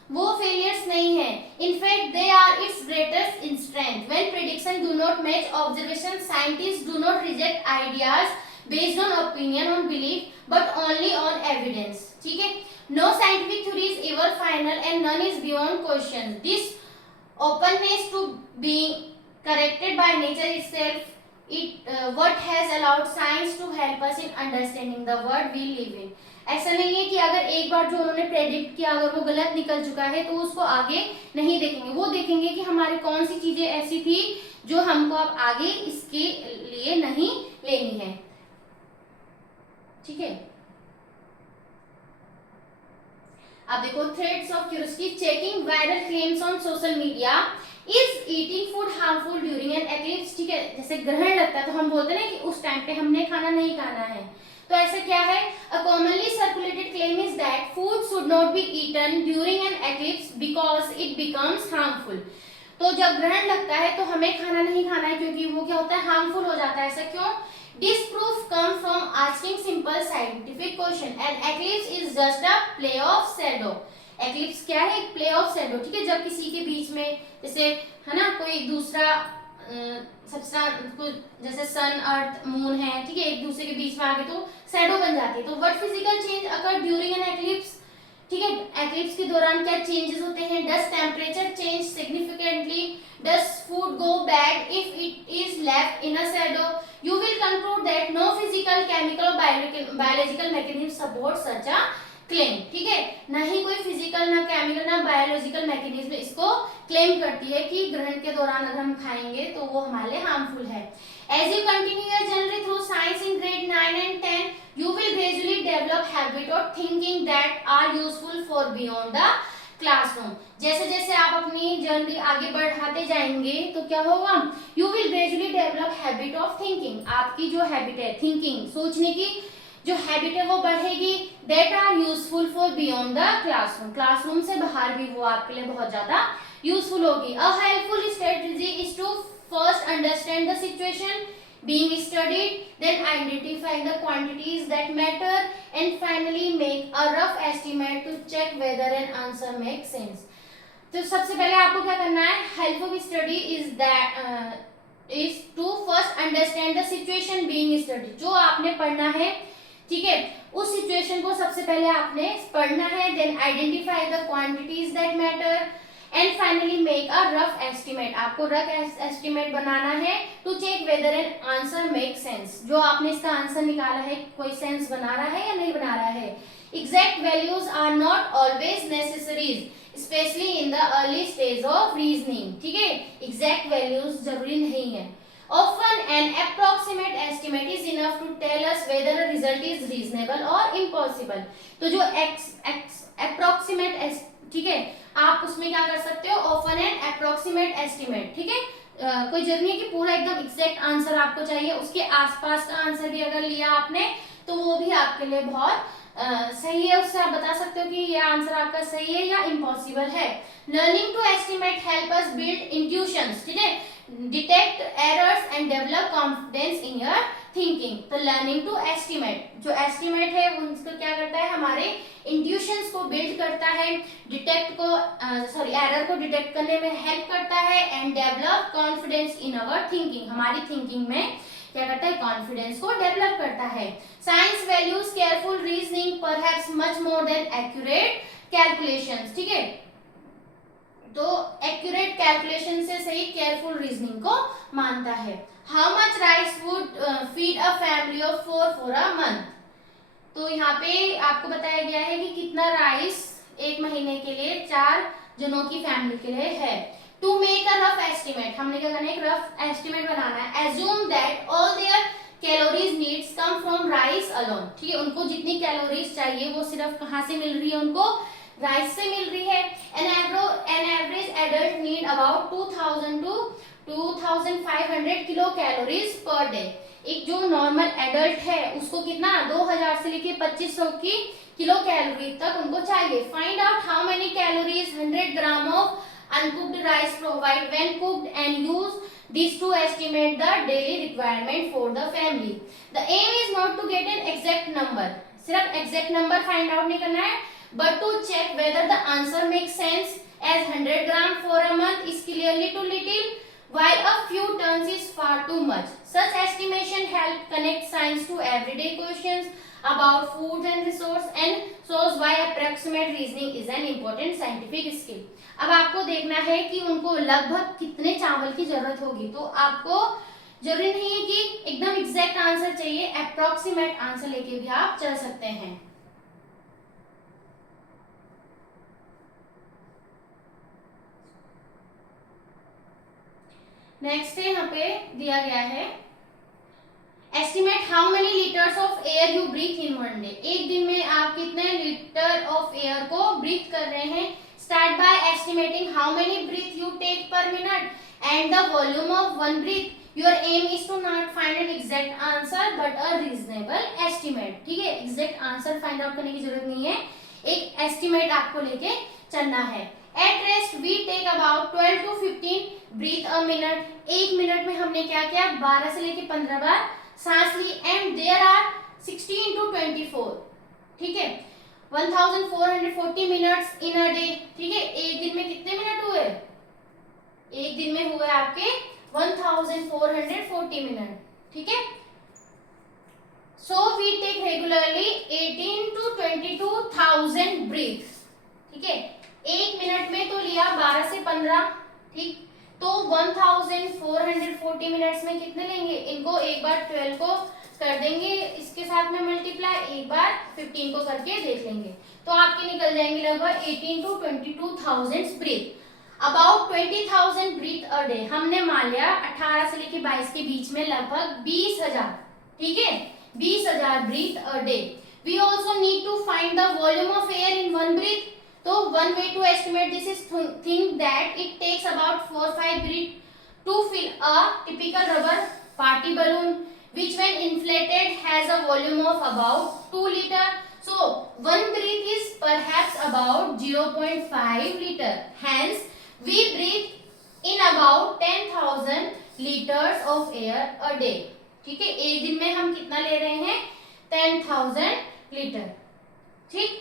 वो फेलियर्स नहीं है, in fact they are its greatest strength. When prediction do not match observation, scientist do not reject ideas based on opinion on belief but only on evidence. ठीक है, no scientific theory is ever final and none is beyond question. This openness to being corrected by nature itself, what has allowed science to help us in understanding the world we live in। ऐसा नहीं है कि अगर एक बार जो उन्होंने प्रेडिक्ट किया अगर वो गलत निकल चुका है तो उसको आगे नहीं देखेंगे, वो देखेंगे कि हमारे कौन सी चीजें ऐसी थी जो हमको अब आगे इसके लिए नहीं लेनी है। ठीक है, अब देखो, threads of curiosity, checking viral claims on social media, is eating food harmful during an eclipse. ठीक है, जैसे ग्रहण लगता है तो हम बोलते हैं ना कि उस टाइम पे हमने खाना नहीं खाना है, तो ऐसा क्या है, a commonly circulated claim is that food should not be eaten during an eclipse because it becomes harmful. तो जब ग्रहण लगता है तो हमें खाना नहीं खाना है क्योंकि वो क्या होता है, हार्मफुल हो जाता है। ऐसा क्यों, disproof come from asking simple scientific question and eclipse is just a play of shadow। eclipse क्या है, एक play of shadow। ठीक है, जब किसी के बीच में जैसे है ना कोई दूसरा जैसे सन अर्थ मून है, ठीक है, एक दूसरे के बीच में आके तो शैडो बन जाती है। तो what physical change occur during an eclipse। ठीक है, एक्लिप्स के दौरान क्या चेंजेस होते हैं, does temperature change significantly, does food go bad if it is left in a shadow. You will conclude that no physical, chemical or biological mechanism support such a claim, ठीक है। ना ही कोई फिजिकल, ना केमिकल, ना बायोलॉजिकल मैकेनिज्म इसको क्लेम करती है कि ग्रहण के दौरान अगर हम खाएंगे तो वो हमारे लिए हार्मफुल है। As you continue your journey through science in grade 9 and 10, you will gradually develop habit of thinking that are useful for beyond the classroom. जैसे जैसे आप अपनी जर्नी आगे बढ़ाते जाएंगे तो क्या होगा, you will gradually develop habit of thinking, आपकी जो हैबिट है थिंकिंग, सोचने की जो हैबिट है वो बढ़ेगी, that are useful for beyond the classroom, classroom से बाहर भी वो आपके लिए बहुत ज्यादा यूजफुल होगी। A helpful strategy is to first understand the situation being studied, then identify the quantities that matter, and finally make a rough estimate to check whether an answer makes sense. तो सबसे पहले आपको क्या करना है, helpful study is to first understand the situation being studied, जो आपने पढ़ना है, ठीक है, उस सिचुएशन को सबसे पहले आपने पढ़ना है, then identify the quantities that matter, and finally make a rough estimate, आपको रफ एस्टिमेट बनाना है to check whether an answer make sense, जो आपने इसका आंसर निकाला है कोई सेंस बना रहा है या नहीं बना रहा है। Exact values are not always necessaries specially in the early stage of reasoning, ठीक है, एग्जैक्ट वैल्यूज जरूरी नहीं है। Often an approximate estimate is enough to tell us whether a result is reasonable or impossible. तो जो approximate, ठीक है, आप उसमें क्या कर सकते हो, ऑफन एंड अप्रोक्सीमेट एस्टिमेट, ठीक है, कोई जरूरी है कि पूरा एकदम एग्जैक्ट आंसर आपको चाहिए, उसके आसपास का आंसर भी अगर लिया आपने तो वो भी आपके लिए बहुत सही है, उससे आप बता सकते हो कि ये आंसर आपका सही है या इम्पॉसिबल है। Learning to estimate help us build intuitions, ठीक है, detect errors and develop confidence in your thinking. तो लर्निंग टू एस्टिमेट, जो एस्टिमेट है उसको क्या करता है, हमारे इंट्यूशंस को बिल्ड करता है, एरर को डिटेक्ट करने में हेल्प करता है, and develop confidence in our thinking, हमारी थिंकिंग में क्या करता है, कॉन्फिडेंस को डेवलप करता है। Science values careful reasoning perhaps much more than accurate calculations, ठीक है, तो एक्यूरेट कैलकुलेशन से सही केयरफुल रीजनिंग को मानता है। How much rice would feed a family of 4 for a month, तो यहाँ पे आपको बताया गया है कि कितना राइस एक महीने के लिए 4 जनों की फैमिली के लिए है। To make a rough estimate, हमने क्या करना है, एक रफ एस्टिमेट बनाना है। Assume that all their calories needs come from rice alone, ठीक है, उनको जितनी कैलोरीज चाहिए वो सिर्फ कहाँ से मिल रही है, उनको राइस से मिल रही है। An average adult need about 2000 to 2500 kilo calories per day, एक जो नॉर्मल एडल्ट है उसको कितना 2000 से लेके 2500 की किलो कैलोरी तक उनको चाहिए। Find out how many calories 100 gram of uncooked rice provide when cooked and use these to estimate the daily requirement for the family. The aim is not to get an exact number, सिर्फ exact number find out नहीं करना है, but to check whether the answer makes sense, as 100 gram for a month is clearly too little while a few tons is far too much. Such estimation help connect science to everyday questions about food and resource and shows why approximate reasoning is an important scientific skill. अब आपको देखना है कि उनको लगभग कितने चावल की जरूरत होगी, तो आपको जरूरी नहीं है कि एकदम एग्जैक्ट आंसर चाहिए, अप्रोक्सीमेट आंसर लेके भी आप चल सकते हैं। नेक्स्ट यहाँ पे दिया गया है, estimate how many litres of air you breathe in one day, एक दिन में आप कितने लीटर ऑफ एयर को ब्रीथ कर रहे हैं। Start by estimating how many breath you take per minute and the volume of one breath. Your aim is to not find an exact answer but a reasonable estimate, ठीक है, एग्जैक्ट आंसर फाइंड आउट करने की जरूरत नहीं है, एक एस्टिमेट आपको लेके चलना है। At rest we take about 12 to 15 breath a minute, एक मिनट में हमने क्या किया, 12 से लेके 15 बार सांस ली, एंड देयर आर 16 to 24, ठीक है, 1440 मिनट्स इन अ डे, ठीक है, एक दिन में कितने मिनट हुए, एक दिन में हुए आपके 1440 मिनट, ठीक है। So we take regularly 18 to 22,000 breath, ठीक है, एक मिनट में तो लिया 12 से 15, ठीक, तो 1440 मिनट्स में कितने लेंगे, इनको एक बार 12 को कर देंगे इसके साथ में मल्टीप्लाई, एक बार 15 को करके देख लेंगे, तो आपके निकल जाएंगे लगभग 18 to 22,000 breath. About 20,000 breath a day. हमने मान लिया 18 से लेके 22 के बीच में लगभग 20,000, ठीक है, 20,000 breath a day. We also need to find the volume of air in one breath. तो one way to estimate this is think that it takes about 4-5 breath to fill a typical rubber party balloon which when inflated has a volume of about 2 liter. So one breath is perhaps about 0.5 liter. Hence we breathe in about 10,000 liters of air a day. ठीक है, एक दिन में हम कितना ले रहे हैं? 10,000 लीटर। ठीक,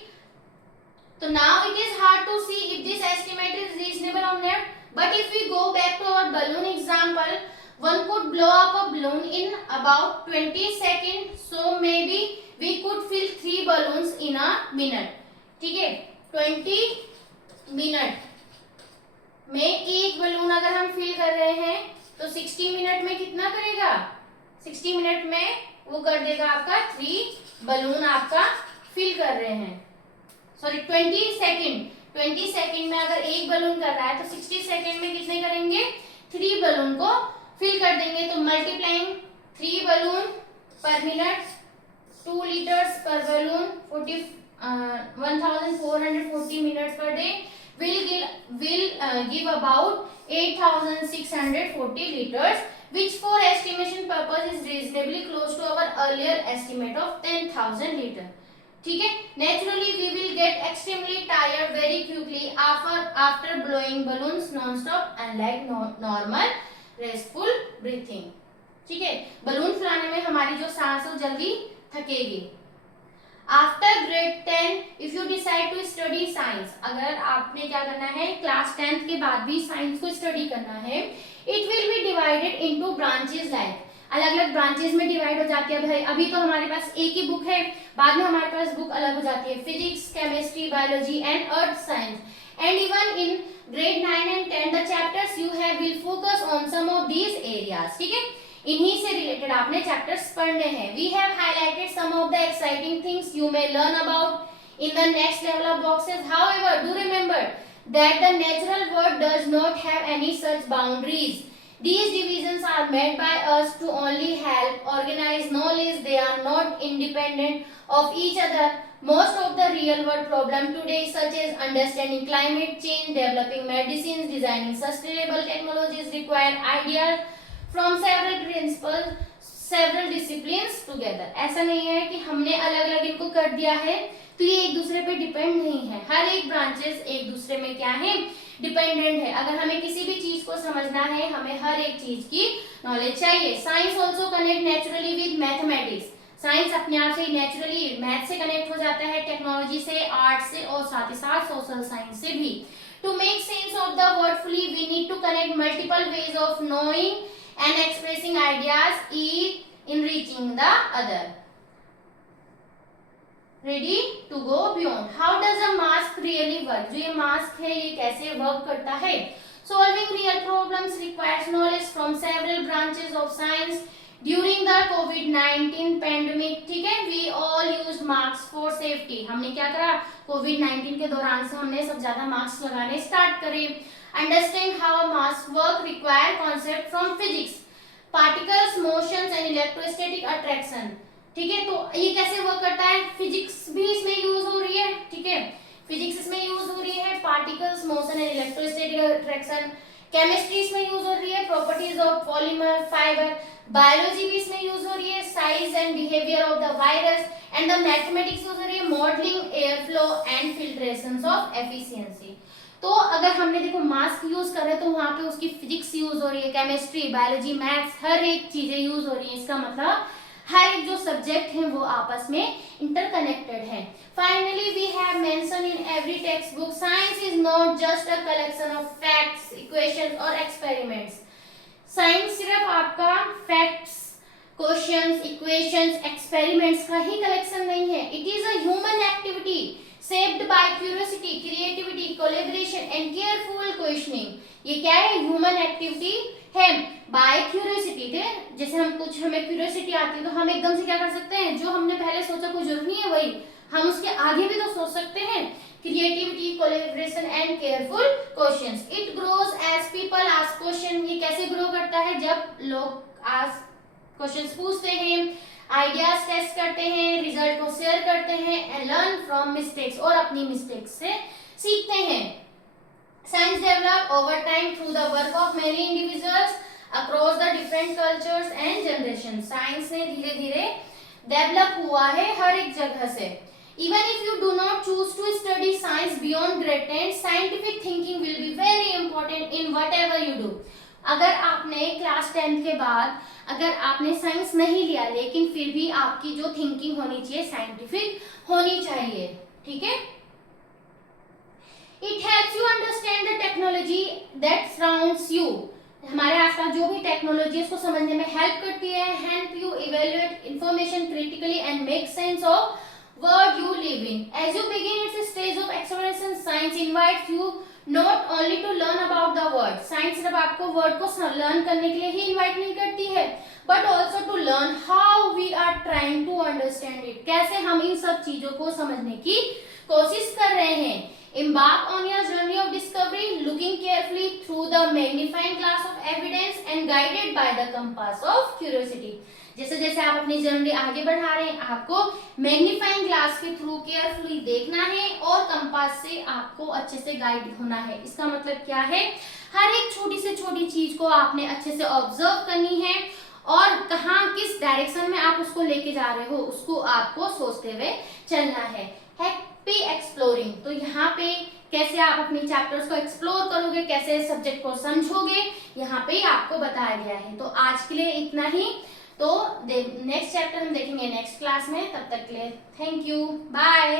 तो now it is hard to see if this estimate is reasonable or not. But if we go back to our balloon example, one could blow up a balloon in about 20 seconds. So maybe we could fill 3 balloons in a minute. ठीक है, 20 मिनट में एक बलून अगर हम फिल कर रहे हैं तो 60 मिनट में कितना करेगा? 60 मिनट में वो कर देगा आपका 3 बलून आपका फिल कर रहे हैं। सॉरी 20 सेकेंड में अगर एक बलून कर रहा है तो 60 सेकेंड में कितने करेंगे? 3 बलून को फिल कर देंगे। तो मल्टीप्लाइंग 3 बलून पर मिनट 2 लीटर्स पर balloon 1440 minutes per day will give about 8,640 liters, which for estimation purpose is reasonably close to our earlier estimate of 10,000 liter. ठीक है, naturally we will get extremely tired very quickly after blowing balloons non-stop unlike normal restful breathing. ठीक है, बलून फुलाने में हमारी जो सांस है जल्दी थकेगी। After grade 10 if you decide to study science, अगर आपने क्या करना है क्लास 10th के बाद भी साइंस को स्टडी करना है, it will be divided into branches, like अलग अलग ब्रांचेस में डिवाइड हो जाती है। भाई अभी तो हमारे पास एक ही बुक है, बाद में हमारे पास बुक अलग हो जाती है, physics, chemistry, biology and earth science. And even in grade 9 and 10 the chapters you have will focus on some of these areas. ठीक है, इन्हीं से रिलेटेड आपने चैप्टर्स पढ़ने हैं। We have highlighted some of the exciting things you may learn about in the next level of boxes. However do remember that the natural world does not have any such boundaries. These divisions are made by us to only help organize knowledge. They are not independent of each other. Most of the real world problem today, such as understanding climate change, developing medicines, designing sustainable technologies, require ideas from several principles, several disciplines together. ऐसा नहीं है कि हमने अलग अलग इनको कर दिया है तो ये एक दूसरे पे डिपेंड नहीं है। हर एक ब्रांचेस एक दूसरे में क्या है, डिपेंडेंट है। अगर हमें किसी भी चीज को समझना है, हमें हर एक चीज की नॉलेज चाहिए। Science also connect naturally with mathematics. Science अपने आप से नेचुरली मैथ से कनेक्ट हो जाता है, टेक्नोलॉजी से, आर्ट से और साथ ही साथ सोशल साइंस से भी। To make sense of the word fully we need to connect multiple ways of knowing and expressing ideas, each enriching the other. Ready to go beyond. How does a mask really work? जो ये mask है ये कैसे work करता है? Solving real problems requires knowledge from several branches of science. During the COVID-19 pandemic, ठीक है, we all used masks for safety. हमने क्या करा? COVID-19 के दौरान से हमने सब ज्यादा मास्क लगाने स्टार्ट करे। Understand how a mask work require concept from physics, particles, motions and electrostatic attraction. ठीक है, तो ये कैसे वर्क करता है? फिजिक्स भी इसमें यूज हो रही है। ठीक है, फिजिक्स इसमें यूज हो रही है, particles, motion and electrostatic attraction. Chemistry इसमें यूज हो रही है, properties of polymer, fibre. Biology भी इसमें यूज हो रही है, size and behaviour of the virus. And the mathematics use हो रही है, modelling, air flow and filtration of efficiency. तो अगर हमने देखो मास्क यूज कर रहे हैं तो वहां पे उसकी फिजिक्स यूज हो रही है, केमिस्ट्री, बायोलॉजी, मैथ्स, हर एक चीजें यूज हो रही है। इसका मतलब हर एक जो सब्जेक्ट है वो आपस में इंटरकनेक्टेड है। Finally we have mention in every text book science is not just a collection of facts, equations और एक्सपेरिमेंट्स। साइंस सिर्फ आपका फैक्ट्स, क्वेश्चंस, इक्वेशंस, एक्सपेरिमेंट्स का ही कलेक्शन नहीं है। It is a human activity shaped by curiosity, creativity, collaboration and careful questioning. ये क्या है? ह्यूमन एक्टिविटी है बाय क्यूरियोसिटी। जैसे हमें क्यूरियोसिटी आती है तो हम एकदम से क्या कर सकते हैं, जो हमने पहले सोचा कोई जरूरत नहीं है वही हम उसके आगे भी तो सोच सकते हैं। Creativity, collaboration and careful questions. It grows as people ask question. ये कैसे ग्रो करता है? जब लोग आस्क क्वेश्चंस पूछते हैं, आइडियाज टेस्ट करते हैं, रिजल्ट को शेयर करते हैं एंड लर्न फ्रॉम मिस्टेक्स, और अपनी मिस्टेक्स से सीखते हैं। Science develop over time through the work of many individuals across the different cultures and generation. Science ने धीरे धीरे डेवलप हुआ है हर एक जगह से। Even if you do not choose to study science beyond grade 10, scientific thinking will be very important in whatever you do. अगर आपने क्लास 10 के बाद अगर आपने साइंस नहीं लिया, लेकिन फिर भी आपकी जो थिंकिंग होनी चाहिए साइंटिफिक होनी चाहिए, ठीक है। It helps you understand the technology that surrounds you. हमारे आसपास जो भी टेक्नोलॉजी है उसको समझने में हेल्प करती है। Help you evaluate information critically and make sense of world you live in. As you begin its stage of exploration, science invites you not only to learn about the word. Science सिर्फ आपको वर्ड को लर्न करने के लिए ही इनवाइट नहीं करती है, but also to learn how we are trying to understand it. कैसे हम इन सब चीजों को समझने की कोशिश कर रहे हैं। Embark on your journey of discovery, looking carefully through the magnifying glass of evidence and guided by the compass of curiosity. जैसे जैसे आप अपनी जर्नी आगे बढ़ा रहे हैं, आपको मैग्नीफाइंग ग्लास के थ्रू केयरफुली देखना है और कंपास से आपको अच्छे से गाइड होना है। इसका मतलब क्या है? हर एक छोटी से छोटी चीज को आपने अच्छे से ऑब्जर्व करनी है और कहाँ किस डायरेक्शन में आप उसको लेके जा रहे हो उसको आपको सोचते हुए चलना है। हैप्पी एक्सप्लोरिंग, तो यहाँ पे कैसे आप अपनी चैप्टर्स को एक्सप्लोर करोगे, कैसे सब्जेक्ट को समझोगे, यहाँ पे आपको बताया गया है। तो आज के लिए इतना ही। तो नेक्स्ट चैप्टर हम देखेंगे नेक्स्ट क्लास में। तब तक के लिए थैंक यू, बाय।